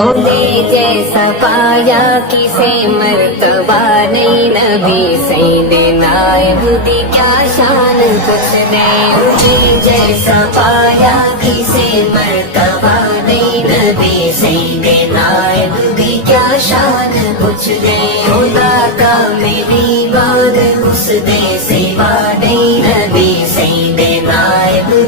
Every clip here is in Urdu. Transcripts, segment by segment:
اودے جیسا پایا کسے مرتبہ نہیں نبی سیدنا دی کیا شان کچھ نہیں. اودے جیسا پایا کسے مرتبہ نہیں نبی سیدنا دی کیا شان کچھ نہیں. خدا کا میری بات اس دے سوا نہیں نبی سیدنا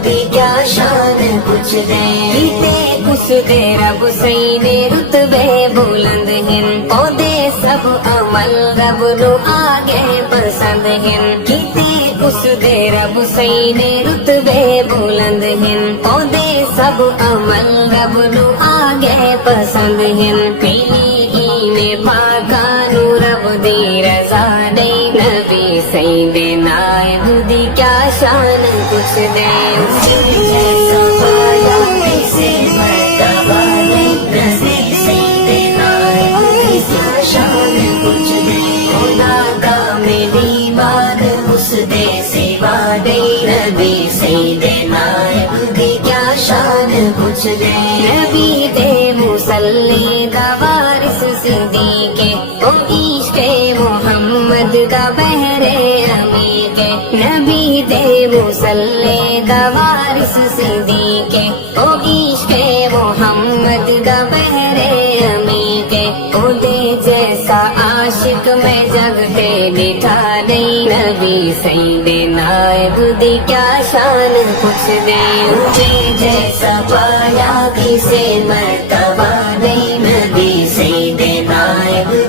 دی کیا شان کچھ نہیں. کیتے اس دے رب سینے رتبے بلند ہیں اودے سب عمل رب نو آگے پسند ہیں. کیتے اس دے رب سینے رتبے بلند ہیں اودے سب عمل رب نو آگے پسند ہیں. پیلی پاکا نو رب دی رضا نہیں نبی سیدنا دی کیا شان کچھ نہیں. جیسا پایا کسے مرتبہ نہیں نبی سیدنا دی کیا شان کچھ نہیں. خدا کا میری بات اس دے سوا نہیں نبی سیدنا دی کیا شان کچھ نہیں. نبی دے مسلح دا وارث صدیق او عشق محمد کا بہرے عمیق. نبی دے مسلح دا وارث صدیق او عشق محمد کا بہرے عمیق. او دے جیسا عاشق میں جگ پہ بٹھا نہیں نبی سیدنا دی کیا شان کچھ نہیں. دے جیسا پایا کسے مرتبہ نہیں نبی سیدنا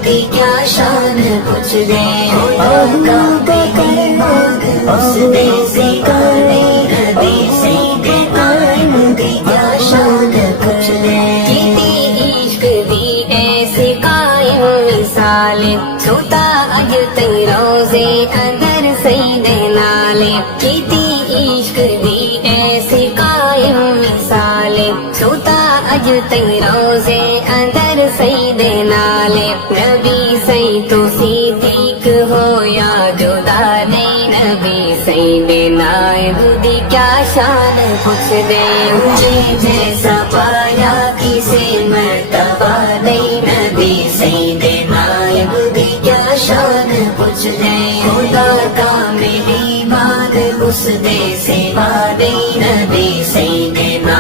دی کیا شان کچھ نہیں. خدا کا مانگ اس دے سوا نہیں نبی سیدنا دی کیا شان کچھ نہیں. کیتی عشق دی ایسی قائم مثال چھوٹا اج تئی روزے اندر سیدنا لے. کیتی عشق دی ایسی قائم مثال چھوٹا اج تئی روزے اندر سیدنا لے. نبی سی تو صدیق ہو یا جدا نہیں نبی سیدنا دی کیا شان کچھ نہیں. جیسا پایا کسے مرتبہ نہیں نبی سیدنا دی کیا شان کچھ نہیں. خدا کا میری بات اس دے سوا نہیں نبی سیدنا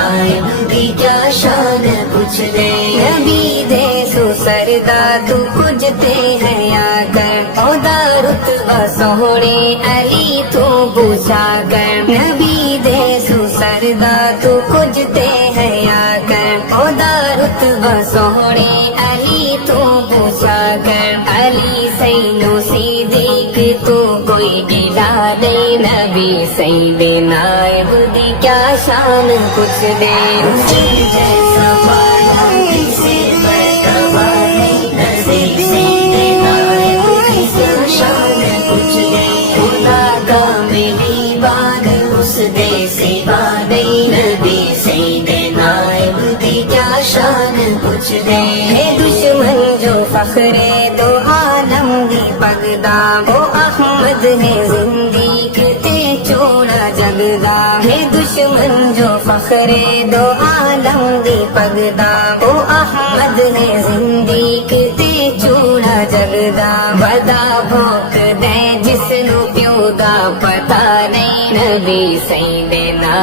دی کیا شان کچھ نہیں. نبی دے سو سردا تو کجتے حیا کر اودا رتبہ سوہنے علی تو بوجھا کر. نبی دے سو سردا تو کجتے حیا کر اودا رتبہ سوہنے علی تو بوجھا کر. علی سینو صدیق تو کوئی گلا نہیں نبی سیدنا دی کیا شان کچھ نہیں. جیسا پایا کسے مرتبہ نہیں نبی سیدنا دی کیا شان کچھ نہیں. خدا کا میری بات اس دے سوا نہیں نبی سیدنا دی کیا شان کچھ نہیں. ہے دشمن جو فخر دو عالم دی پگدا وہ احمد ہے زندگی تے چوڑا جگدا. ہے دشمن جو فخر دو عالم دی پگدا وہ احمد ہے زندگی تے چوڑا جگدا. بدا بھوک دے جس نو پیو دا پتا نہیں نبی سیدنا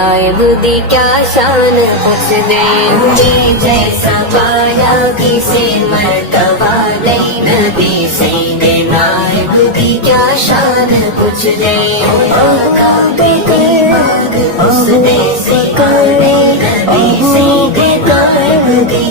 دی کیا شان کچھ نہیں. جیسا پایا کسے مرتبہ نہیں نبی سیدنا دی کیا شان کچھ نہیں. خدا کا مانگ اس دے سوا نہیں نبی سیدنا دی